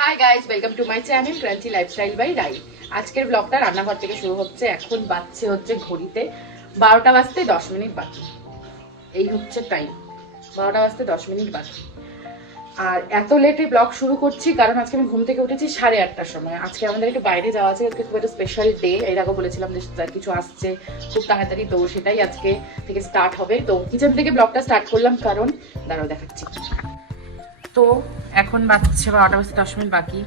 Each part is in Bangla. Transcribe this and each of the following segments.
High guys, welcome to my channel crunchy lifestyle by Rai. আজকের ব্লগটা রান্নাঘর থেকে শুরু হচ্ছে। এখন বাজছে হচ্ছে ঘড়িতে 12টা বাজতে 10 মিনিট বাকি। এই হচ্ছে টাইম, 12টা বাজতে 10 মিনিট বাকি। আর এত লেটে ব্লগ শুরু করছি কারণ আজকে আমি ঘুম থেকে উঠেছি 8:30টার সময়। আজকে আমাদের একটু বাইরে যাওয়া আছে, আজকে খুব একটা স্পেশাল ডে। এর আগে বলেছিলাম যে কিছু আসছে খুব তাড়াতাড়ি, তো সেটাই আজকে থেকে স্টার্ট হবে। তো কিচেন থেকে ব্লগটা স্টার্ট করলাম কারণ দাঁড়াও দেখাচ্ছি। তো এখন বাজছে 12টা বাজতে 10 মিনিট বাকি।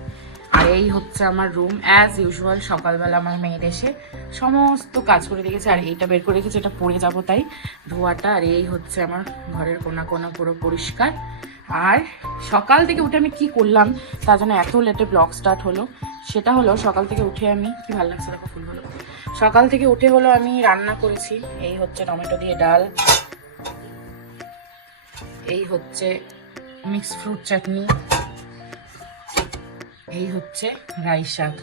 আর এই হচ্ছে আমার রুম। অ্যাজ ইউজুয়াল সকালবেলা আমার মেয়ের এসে সমস্ত কাজ করে রেখেছে। আর এইটা বের করে রেখেছে, এটা পরে যাবো তাই ধোয়াটা। আর এই হচ্ছে আমার ঘরের কোনা কোনা পুরো পরিষ্কার। আর সকাল থেকে উঠে আমি কি করলাম তার জন্য এত লেটে ব্লগ স্টার্ট হলো, সেটা হলো সকাল থেকে উঠে আমি কি ভালো লাগছে দেখো ফুলগুলো। সকাল থেকে উঠে হলো আমি রান্না করেছি। এই হচ্ছে টমেটো দিয়ে ডাল, এই হচ্ছে মিক্সড ফ্রুট চাটনি, এই হচ্ছে রাই শাক।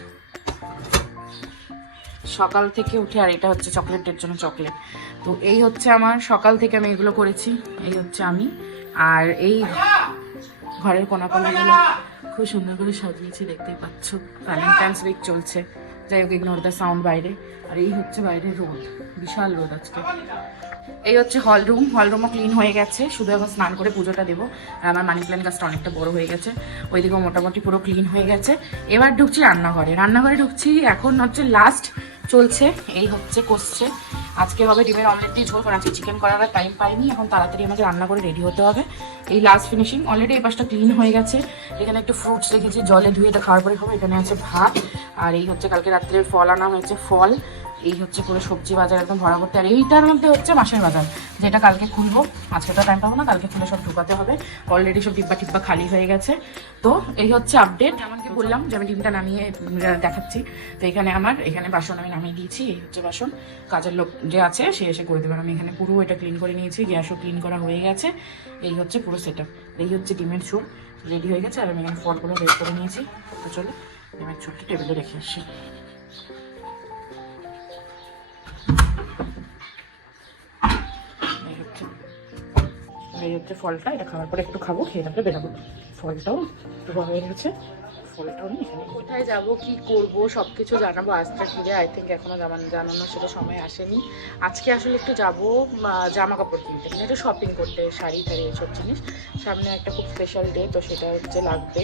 সকাল থেকে উঠে, আর এটা হচ্ছে চকলেটের জন্য চকলেট। তো এই হচ্ছে আমার সকাল থেকে আমি এগুলো করেছি। এই হচ্ছে আমি, আর এই ঘরের কোনা কোনাগুলো খুব সুন্দর করে সাজিয়েছি, দেখতেই পাচ্ছ। ভ্যালেন্টাইন্স উইক চলছে, যাই হোক ইগনোর দ্য সাউন্ড বাইরে। আর এই হচ্ছে বাইরে রোদ, বিশাল রোদ আজকে। এই হচ্ছে হলরুমও ক্লিন হয়ে গেছে, শুধু এখন স্নান করে পুজোটা দেবো। আর আমার মানি প্ল্যান্ট গাছটা অনেকটা বড় হয়ে গেছে, ওইদিকেও মোটামুটি পুরো ক্লিন হয়ে গেছে। এবার ঢুকছি রান্নাঘরে ঢুকছি। এখন হচ্ছে লাস্ট চলছে, এই হচ্ছে কষছে। আজকে হবে ডিমের অমলেট দিয়ে ঝোল, কারণ আজকে চিকেন করার টাইম পাইনি। এখন তাড়াতাড়ি আমাকে রান্না করে রেডি হতে হবে। এই লাস্ট ফিনিশিং, অলরেডি এই পাশটা ক্লিন হয়ে গেছে। এখানে একটু ফ্রুটস রেখেছি, জলে ধুয়ে এটা খাওয়ার পরে খাবো। এখানে আছে ভাত, আর এই হচ্ছে কালকে রাত্রের ফল আনা হয়েছে, ফল। এই হচ্ছে পুরো সবজি বাজার একদম ভরা করতে। আর এইটার মধ্যে হচ্ছে মাসের বাজার, যেটা কালকে খুলবো। আজকে তো টাইম পাবো না, কালকে খুলে সব ঢুকাতে হবে। অলরেডি সব ডিব্বা টিব্বা খালি হয়ে গেছে। তো এই হচ্ছে আপডেট। এমনকি বললাম যে আমি ডিমটা নামিয়ে দেখাচ্ছি। তো এখানে বাসন আমি নামিয়ে দিয়েছি। এই হচ্ছে বাসন, কাজের লোক যে আছে সে এসে করে দেবেন। আমি এখানে পুরো এটা ক্লিন করে নিয়েছি, গ্যাসও ক্লিন করা হয়ে গেছে। এই হচ্ছে পুরো সেট আপ। এই হচ্ছে ডিমের ঝোল রেডি হয়ে গেছে। আর আমি এখানে ফলগুলো বের করে নিয়েছি। তো চলো ডিমের ঝোলটা টেবিলে রেখে আসি। এই হচ্ছে ফলটা, এটা খাওয়ার পরে একটু খাবো, খেয়ে তারপরে বেরোবো। ফলটাও একটু বড় হয়ে গেছে, ফলটাও নিয়ে এখানে কোথায় যাবো কি করব সব কিছু জানাবো আজকে ফিরে। আই থিঙ্ক এখনো জানানো সেটা সময় আসেনি। আজকে আসলে একটু যাবো জামা কাপড় কিনতে, মানে একটু শপিং করতে, শাড়ি টাড়ি এসব জিনিস। সামনে একটা খুব স্পেশাল ডে, তো সেটা হচ্ছে লাগবে।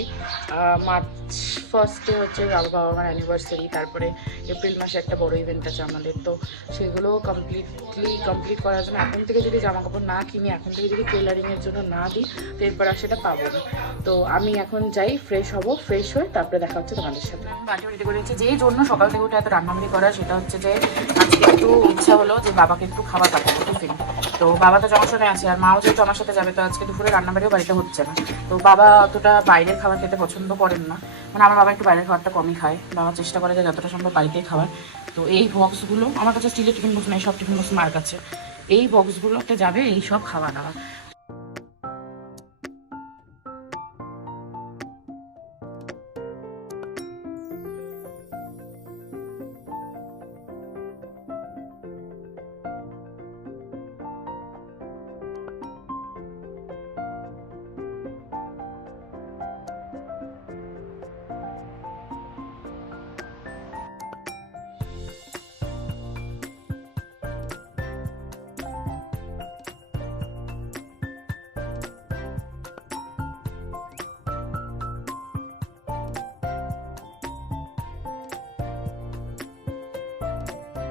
মার্চ 1 হচ্ছে বাবা মার অ্যানিভার্সারি, তারপরে এপ্রিল মাসে একটা বড় ইভেন্ট আছে আমাদের। তো সেগুলো কমপ্লিট করার জন্য এখন থেকে যদি জামা কাপড় না কিনি, এখন থেকে যদি টেলারিংয়ের জন্য না দিই, তো এরপর আর সেটা পাবো না। তো আমি এখন যাই, ফ্রেশ হব, ফ্রেশ হয়ে তারপরে দেখা হচ্ছে তোমাদের সাথে। আমি বাটি রেডি করেছি, যেই জন্য সকাল থেকে উঠে এত রান্নাবাড়ি করা, সেটা হচ্ছে যে আজকে একটু ইচ্ছা হলো যে বাবাকে একটু খাবার পাঠাবো টিফিন। তো বাবা তো জংশনে আছে, আর মাও যেহেতু আমার সাথে যাবে, তো আজকে দুপুরে রান্নাবাড়িও বাড়িতে হচ্ছে না। তো বাবা অতটা বাইরের খাবার খেতে পছন্দ করেন না, মানে আমার বাবা একটু বাইরের খাবারটা কমই খায়। বাবা চেষ্টা করে যে যতটা সম্ভব বাড়িতেই খাবার। তো এই বক্সগুলো আমার কাছে, স্টিলের টিফিন বক্স নেই, সব টিফিন বক্স মার কাছে। এই বক্সগুলোতে যাবে এই সব খাওয়া দাওয়া।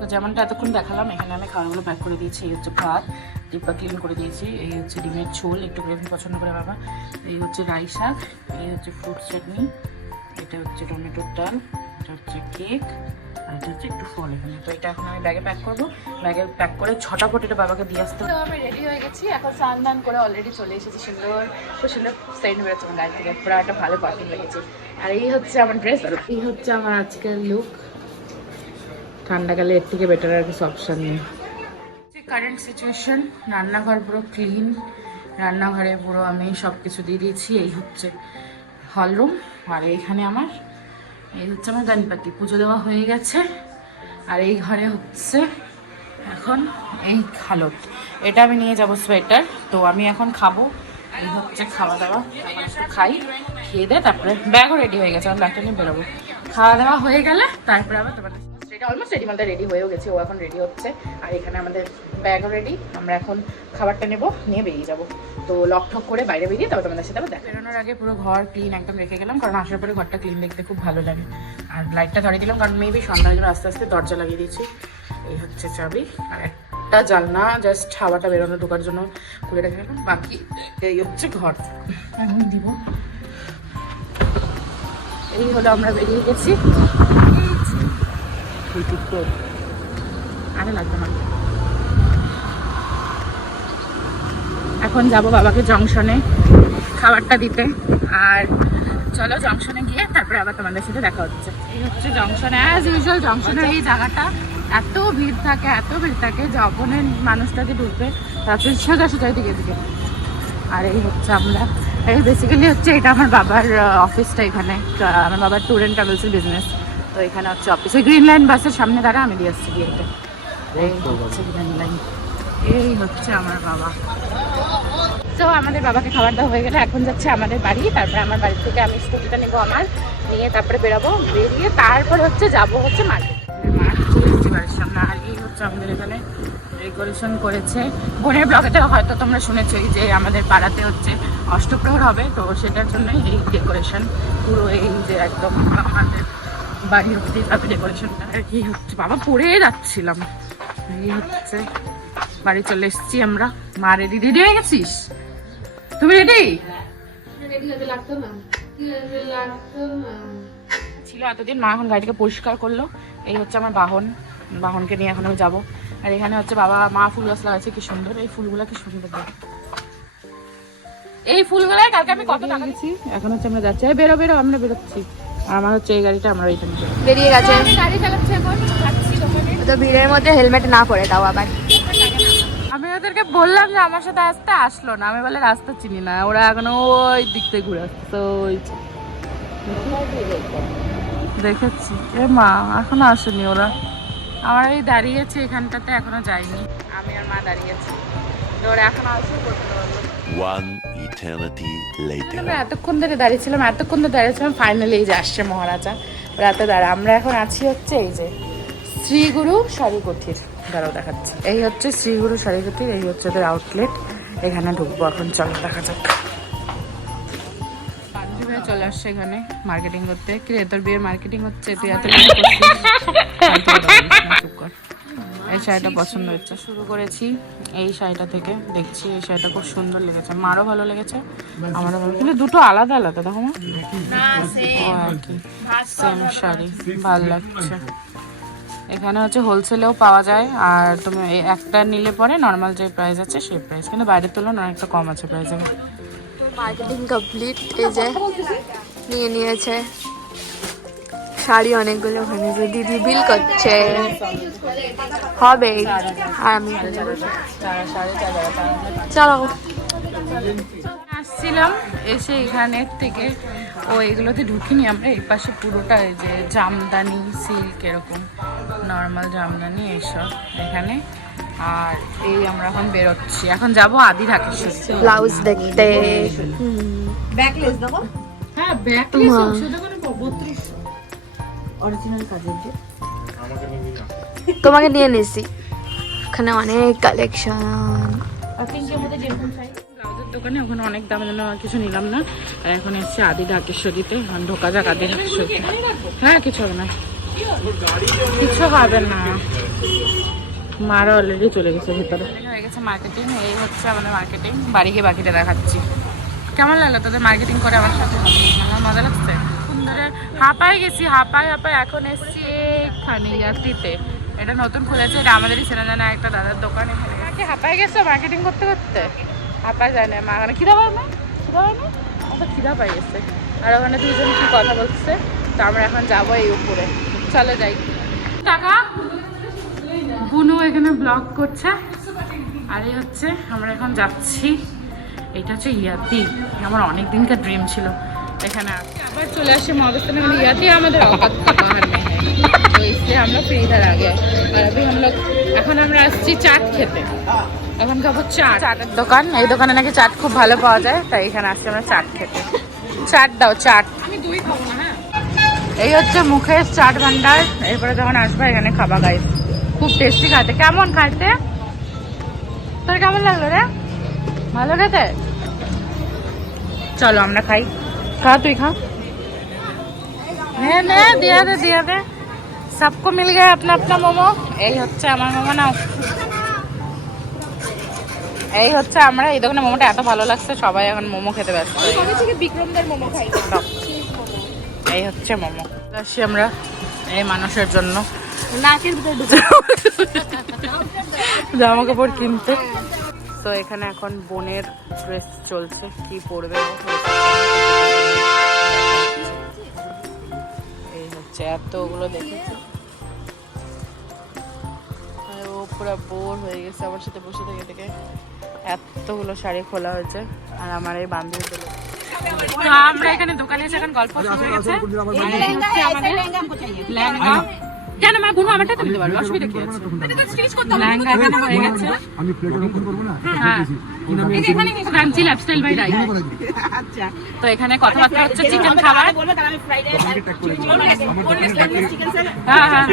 তো যেমনটা এতক্ষণ দেখালাম, এখানে আমি খাবারগুলো প্যাক করে দিয়েছি। এই হচ্ছে ভাত, ডিব্বা ক্লিন করে দিয়েছি। এই হচ্ছে ডিমের ঝোল, একটু গ্রেভি পছন্দ করে বাবা। এই হচ্ছে রাই শাক, এই হচ্ছে ফ্রুট চাটনি, এটা হচ্ছে টমেটোর ডাল, এটা হচ্ছে কেক, আর এটা হচ্ছে একটু ফল এখানে। তো এটা এখন আমি ব্যাগে প্যাক করবো। ব্যাগে প্যাক করে ছটাফট এটা বাবাকে দিয়ে আসতে হবে। আমি রেডি হয়ে গেছি, এখন স্নান দান করে অলরেডি চলে এসেছি। খুব সুন্দর সেন্ট বেরোচ্ছে আমার গাড়ি থেকে, পুরো একটা ভালো পারফিউম লেগেছে। আর এই হচ্ছে আমার ড্রেস, আর এই হচ্ছে আমার আজকের লুক। ঠান্ডাকালে এর থেকে বেটার আর কিছু অপশান নেই। কারেন্ট সিচুয়েশন, রান্নাঘর পুরো ক্লিন। রান্নাঘরে পুরো আমি সব কিছু দিয়ে দিয়েছি। এই হচ্ছে হলরুম, আর এইখানে এই হচ্ছে আমার গণপতি, পুজো দেওয়া হয়ে গেছে। আর এই ঘরে হচ্ছে এখন এই হালত, এটা আমি নিয়ে যাব সোয়েটার। তো আমি এখন খাবো এই হচ্ছে খাওয়া দাওয়া, এখন একটু খাই, খেয়ে দেয় তারপরে ব্যাগও রেডি হয়ে গেছে, আমার ব্যাগটা নিয়ে বেরোবো। খাওয়া দাওয়া হয়ে গেলে তারপরে আবার তোমাদের এটা অলমোস্ট রেডি, আমাদের রেডি হয়েও গেছে, ও এখন রেডি হচ্ছে। আর এখানে আমাদের ব্যাগও রেডি, আমরা এখন খাবারটা নেবো, নিয়ে বেরিয়ে যাবো। তো লক ঠক করে বাইরে বেরিয়ে তারপর তোমাদের সাথে আবার দেখা। বেরোনোর আগে পুরো ঘর ক্লিন একদম রেখে গেলাম, কারণ আসার পরে ঘরটা ক্লিন দেখতে খুব ভালো লাগে। আর লাইটটা ধরিয়ে দিলাম, কারণ মেবি সন্ধ্যার জন্য আস্তে আস্তে দরজা লাগিয়ে দিয়েছি। এই হচ্ছে চাবি, আর একটা জানলা জাস্ট হাওয়াটা বেরোনো ঢোকার জন্য খুলে রেখে গেলাম। বাকি এই হচ্ছে ঘর, এখন দিব। এই হলো আমরা বেরিয়ে গেছি, আরে লাগবে না। এখন যাব বাবাকে জংশনে খাবারটা দিতে, আর চলো জংশনে গিয়ে তারপরে আবার তোমাদের সাথে দেখা হচ্ছে। এই হচ্ছে জংশন, অ্যাজ ইউজুয়াল জংশনের এই জায়গাটা এত ভিড় থাকে যে অপোনেন্ট মানুষটাকে ঢুকবে তারপরে সোজাসুজাই দিকে দিকে। আর এই হচ্ছে আমরা, এই বেসিক্যালি হচ্ছে এটা আমার বাবার অফিসটা, এখানে আমার বাবার ট্যুর অ্যান্ড ট্রাভেলসের বিজনেস। তো এখানে হচ্ছে অফিস, ওই গ্রিন লাইন বাসের সামনে দ্বারা আমি দিয়ে আসছি বিয়েতে। এই হচ্ছে গ্রিন লাইন, এই হচ্ছে আমার বাবা। তো আমাদের বাবাকে খাবার দেওয়া হয়ে গেলে এখন যাচ্ছে আমাদের বাড়ি, তারপরে আমার বাড়ি থেকে আমি স্কুটিটা নেবো আমার, নিয়ে তারপরে বেরোবো, বেরিয়ে তারপর হচ্ছে যাবো হচ্ছে মার্কেট বাড়ির সামনে। আর এই হচ্ছে আমাদের এখানে ডেকোরেশন করেছে, বোনের ব্লগেতে হয়তো তোমরা শুনেছোই যে আমাদের পাড়াতে হচ্ছে অষ্টপ্রহর হবে, তো সেটার জন্যই এই ডেকোরেশন পুরো, এই যে একদম আমাদের বাড়ির অব্দি যাবে ডেকোরেশনটা। আর কি হচ্ছে বাবা পড়ে যাচ্ছিলাম, এই হচ্ছে বাড়ি চলে এসেছি আমরা। মা রেডি হয়ে গেছিস? তুমি রেডি ছিল এতদিন, মা এখন গাড়িটাকে পরিষ্কার করলো। এই হচ্ছে আমার বাহনকে নিয়ে এখন আমি যাবো। আর এখানে হচ্ছে বাবা মা ফুল গাছ লাগাচ্ছে, কি সুন্দর এই ফুলগুলা, কি সুন্দর এই ফুলগুলাই কালকে আমি কত টাকা দিচ্ছি। এখন হচ্ছে আমরা যাচ্ছি, বেরো আমরা বেরোচ্ছি। আমার হচ্ছে এই গাড়িটা, আমরা এইখানে বেরিয়ে গেছে, গাড়ি চালাচ্ছে এখন। তো ভিড়ের মধ্যে হেলমেট না পরে তাও আবার। আমি ওদেরকে বললাম যে আমার সাথে আসতে, আসলো না। আমি বলে রাস্তা চিনি না, ওরা এখন ওই দিক থেকে ঘুরে আসছে। ওই দেখেছি, এ মা এখনো আসেনি ওরা। আমার এই দাঁড়িয়েছে এখানটাতে, এখনো যায়নি। আমি আর মা দাঁড়িয়েছি, ওরা এখনো আসে করতে পারবো। আমরা এতক্ষণ ধরে দাঁড়িয়েছিলাম, ফাইনালি এই যে আসছে মহারাজা। ওরা এত আমরা এখন আছি হচ্ছে এই যে শ্রীগুরু শাড়িকুঠির, দাঁড়াও দেখাচ্ছি। এই হচ্ছে শ্রীগুরু শাড়িকুঠির, এই হচ্ছে ওদের আউটলেট, এখানে ঢুকবো এখন। চলো দেখা যাক। বান্ধবীরা চলে আসছে এখানে মার্কেটিং করতে। কি রে, তোর বিয়ের মার্কেটিং হচ্ছে? তুই এত চুপ কর। এই শাড়িটা পছন্দ হচ্ছে, শুরু করেছি এই শাড়িটা থেকে। দেখছি এই শাড়িটা খুব সুন্দর লেগেছে, মারও ভালো লেগেছে, আমারও ভালো, কিন্তু দুটো আলাদা আলাদা দেখো মা। আর কি সেম শাড়ি, ভালো লাগছে। এখানে হচ্ছে হোলসেলেও পাওয়া যায়, আর তুমি একটা নিলে পরে নর্মাল যে প্রাইস আছে সেই প্রাইস, কিন্তু বাইরের তুলনায় অনেকটা কম আছে প্রাইসে। মার্কেটিং কমপ্লিট, এই যে নিয়েছে শাড়ি অনেকগুলো। ওখানে যে দিদি বিল করছে হবে, আর আমি চলো আসছিলাম, এসে এখানের থেকে ও এগুলোতে ঢুকিনি আমরা। এই পাশে পুরোটা এই যে জামদানি, সিল্ক, এরকম নর্মাল জামদানি এইসব এখানে। আর এই আমরা এখন বেরোচ্ছি, এখন যাবো আদি ঢাকেশ্বরী ব্লাউজ দেখতে। ব্যাকলেস দেখো, হ্যাঁ ব্যাকলেস সেটা করে 3200 অরিজিনাল কাজের যে তোমাকে নিয়ে নিছি, ওখানে অনেক কালেকশন। ব্লাউজের দোকানে ওখানে অনেক দামের জন্য কিছু নিলাম না। আর এখন এসছি আদি ঢাকেশ্বরীতে, ঢোকা যাক আদি ঢাকেশ্বরীতে। হ্যাঁ কিছু হবে না, কিছু হবে না। মারা অলরেডি চলে গেছে ভিতরে, হয়ে গেছে মার্কেটিং। এই হচ্ছে আমাদের মার্কেটিং, বাড়ি গিয়ে বাকিটা দেখাচ্ছি। কেমন লাগলো তোদের মার্কেটিং করে আমার সাথে? আমার মজা লাগছে, সুন্দরে হাঁপাই গেছি, হাঁপাই এখন এসছি এখানে ইয়াত্রিতে। এটা নতুন খুলেছে, এটা আমাদেরই চেনা জানা একটা দাদার দোকান। এখানে হাঁপাই গেছো মার্কেটিং করতে করতে? হাঁপাই যায় না মা, মানে খিদা পায় না, অত খিদা পাই গেছে। আর ওখানে দুজন কি কথা বলছে, তো আমরা এখন যাবো এই উপরে, চলে যাই। টাকা বুনু এখানে ব্লগ করছে, আর এই হচ্ছে আমরা এখন যাচ্ছি। এটা হচ্ছে ইয়াতি, আমার অনেক দিনকার ড্রিম ছিল এখানে আবার চলে আসি মহাবস্থানে। মানে ইয়াতি আমাদের औकात बाहर में है, तो इसलिए हम लोग फिर इधर आ गए। और अभी हम लोग এখন আমরা আসছি চাট খেতে। এখন খাবো চাট, চাটের দোকান। এই দোকানে নাকি চাট খুব ভালো পাওয়া যায়, তাই এখানে আসছি আমরা চাট খেতে। চাট দাও, চাট। আমি দই খাবো না। হ্যাঁ, এই হচ্ছে মুখেশ চাট ভান্ডার। এরপরে যখন আসবে এখানে খাবা গাইস, খুব টেস্টি খাইতে। কেমন খাইতে? তোর কেমন লাগলো রে? ভালো খেতে? চলো আমরা খাই। খা, তুই খা। দিয়া দে। सबको मिल गया अपना अपना मोमो। এই হচ্ছে আমার মোমো। নাও, এই হচ্ছে আমরা। এই দোকানে মোমোটা এত ভালো লাগছে, সবাই এখন মোমো খেতে ব্যস্ত। বিক্রমদের মোমো খাই। এই হচ্ছে মোমো। আসছি আমরা এই মানুষের জন্য নাকের ভিতরে ঢুকে জামা কাপড় কিনতে। তো এখানে এখন বোনের ড্রেস চলছে, কি পরবে। এই হচ্ছে এতগুলো দেখেছি, ও পুরো বোর হয়ে গেছে আমার সাথে বসে থেকে থেকে। এতগুলো শাড়ি খোলা হয়েছে, আর আমার এই বান্ধবী গুলো। তো আমরা এখানে দোকানে এসে এখন গল্প শুরু হয়ে গেছে। এই হচ্ছে আমাদের লেহেঙ্গা। কেন মা বুনু আমারটা তো নিতে পারবে, অসুবিধা কি আছে? লেহেঙ্গা এখানে হয়ে গেছে। আমি প্লেট ওপেন করব না। হ্যাঁ, এখানে ফ্যান্সি লাইফস্টাইল বাই রাই। আচ্ছা, তো এখানে কথাবার্তা হচ্ছে চিকেন খাবার। হ্যাঁ হ্যাঁ,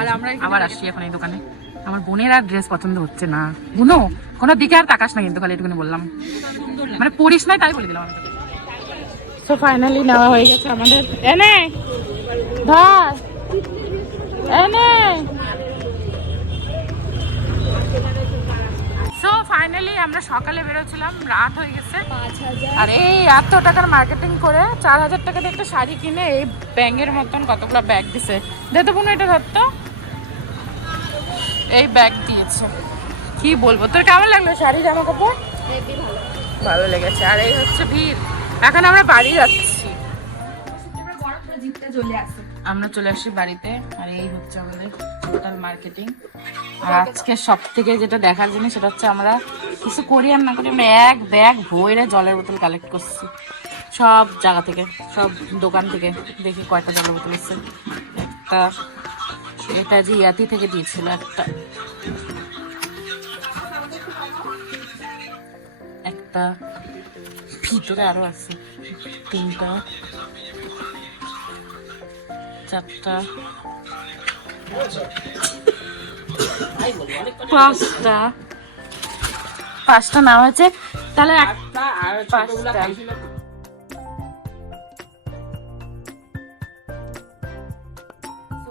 আর আমরা আবার আসছি এখন এই দোকানে। আমার বোনের আর ড্রেস পছন্দ হচ্ছে না। বুনো কোনো দিকে আর তাকাস না কিন্তু, খালি এটুকুনি বললাম, মানে পড়িস নাই তাই বলে দিলাম আমি। তো ফাইনালি নেওয়া হয়ে গেছে আমাদের। এনে ধর, এনে। সো ফাইনালি আমরা সকালে বেরোছিলাম, রাত হয়ে গেছে। আর এই এত টাকার মার্কেটিং করে 4000 টাকা দিয়ে একটা শাড়ি কিনে এই ব্যাগের মতন কতগুলো ব্যাগ দিছে। দেখতে বোন, এটা ধরতো, এই ব্যাগ দিয়েছে। কি বলবো, তোর কেমন লাগলো শাড়ি জামা কাপড়? ভালো লেগেছে। আর এই হচ্ছে ভিড়। এখন আমরা বাড়ি যাচ্ছি, আমরা চলে আসছি বাড়িতে। আর এই হচ্ছে আমাদের টোটাল মার্কেটিং। আর আজকে সব থেকে যেটা দেখার জিনিস সেটা হচ্ছে আমরা কিছু করি আর না করি, আমরা এক ব্যাগ ভরে জলের বোতল কালেক্ট করছি সব জায়গা থেকে, সব দোকান থেকে। দেখি কয়টা জলের বোতল এসছে। একটা, এটা যে ইয়াতি থেকে দিয়েছিল একটা, ভিতরে আরো আছে 3টা, 4টা, 5টা নাম হয়েছে, তাহলে একটা আর 5টা।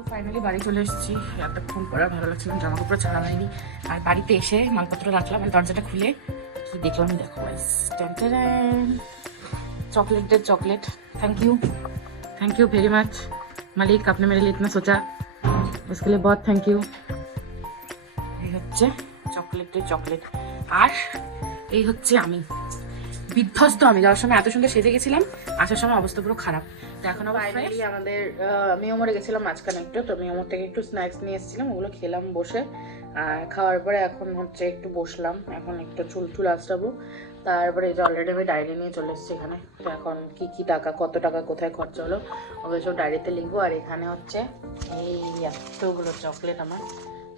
ফাইনালি বাড়ি চলে এসেছি। এতক্ষণ পরে ভালো লাগছিল, জামা কাপড় ছাড়া হয়নি। আর বাড়িতে এসে মালপত্র রাখলাম, আর দরজাটা খুলে কি দেখলাম দেখো, chocolate chocolate. Thank you very much मालिक, आपने मेरे लिए इतना सोचा, उसके लिए बहुत थैंक यू। এই হচ্ছে চকলেট। আর এই হচ্ছে আমি বিধ্বস্ত। আমি যাওয়ার সময় এত সুন্দর সেজে গেছিলাম, আসার সময় অবস্থা পুরো খারাপ। তো এখন ফাইনালি আমাদের মিয়ামরে গেছিলাম মাঝখানে একটু, তো মিয়ামর থেকে একটু স্ন্যাক্স নিয়ে এসেছিলাম, ওগুলো খেলাম বসে। আর খাওয়ার পরে এখন হচ্ছে একটু বসলাম, এখন একটু চুল আঁচড়াবো। তারপরে এই যে অলরেডি আমি ডায়েরি নিয়ে চলে এসেছি এখানে। তো এখন কি টাকা, কত টাকা কোথায় খরচা হলো ওগুলো সব ডায়েরিতে লিখবো। আর এখানে হচ্ছে এই এতগুলো চকলেট, আমার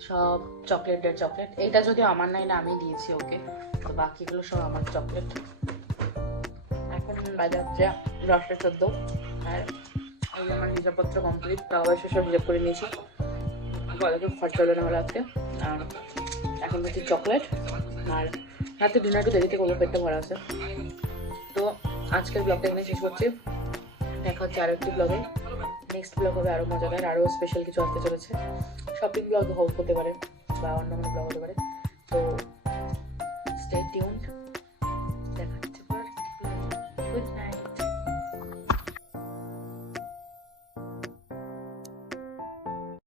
সব চকলেটের চকলেট। এইটা যদিও আমার নাই, না আমি দিয়েছি ওকে, তো বাকিগুলো সব আমার চকলেট। এখন বাজে হচ্ছে 10:14। আর এই আমার হিসাবপত্র কমপ্লিট, তাও অবশ্য সব হিসাব করে নিয়েছি, কত খরচা হলো না হলো আজকে। আর এখন হচ্ছে চকলেট। আর রাতে ডিনার একটু দেরিতে করবো, পেটটা ভরা আছে। তো আজকের ব্লগটা এখানে শেষ করছি, দেখা হচ্ছে আরও একটি ব্লগে। নেক্সট ব্লগ হবে আরও মজাদার, আরও স্পেশাল কিছু আসতে চলেছে। শপিং ব্লগ হতে পারে বা অন্য কোনো ব্লগ হতে পারে। তো স্টে টিউন।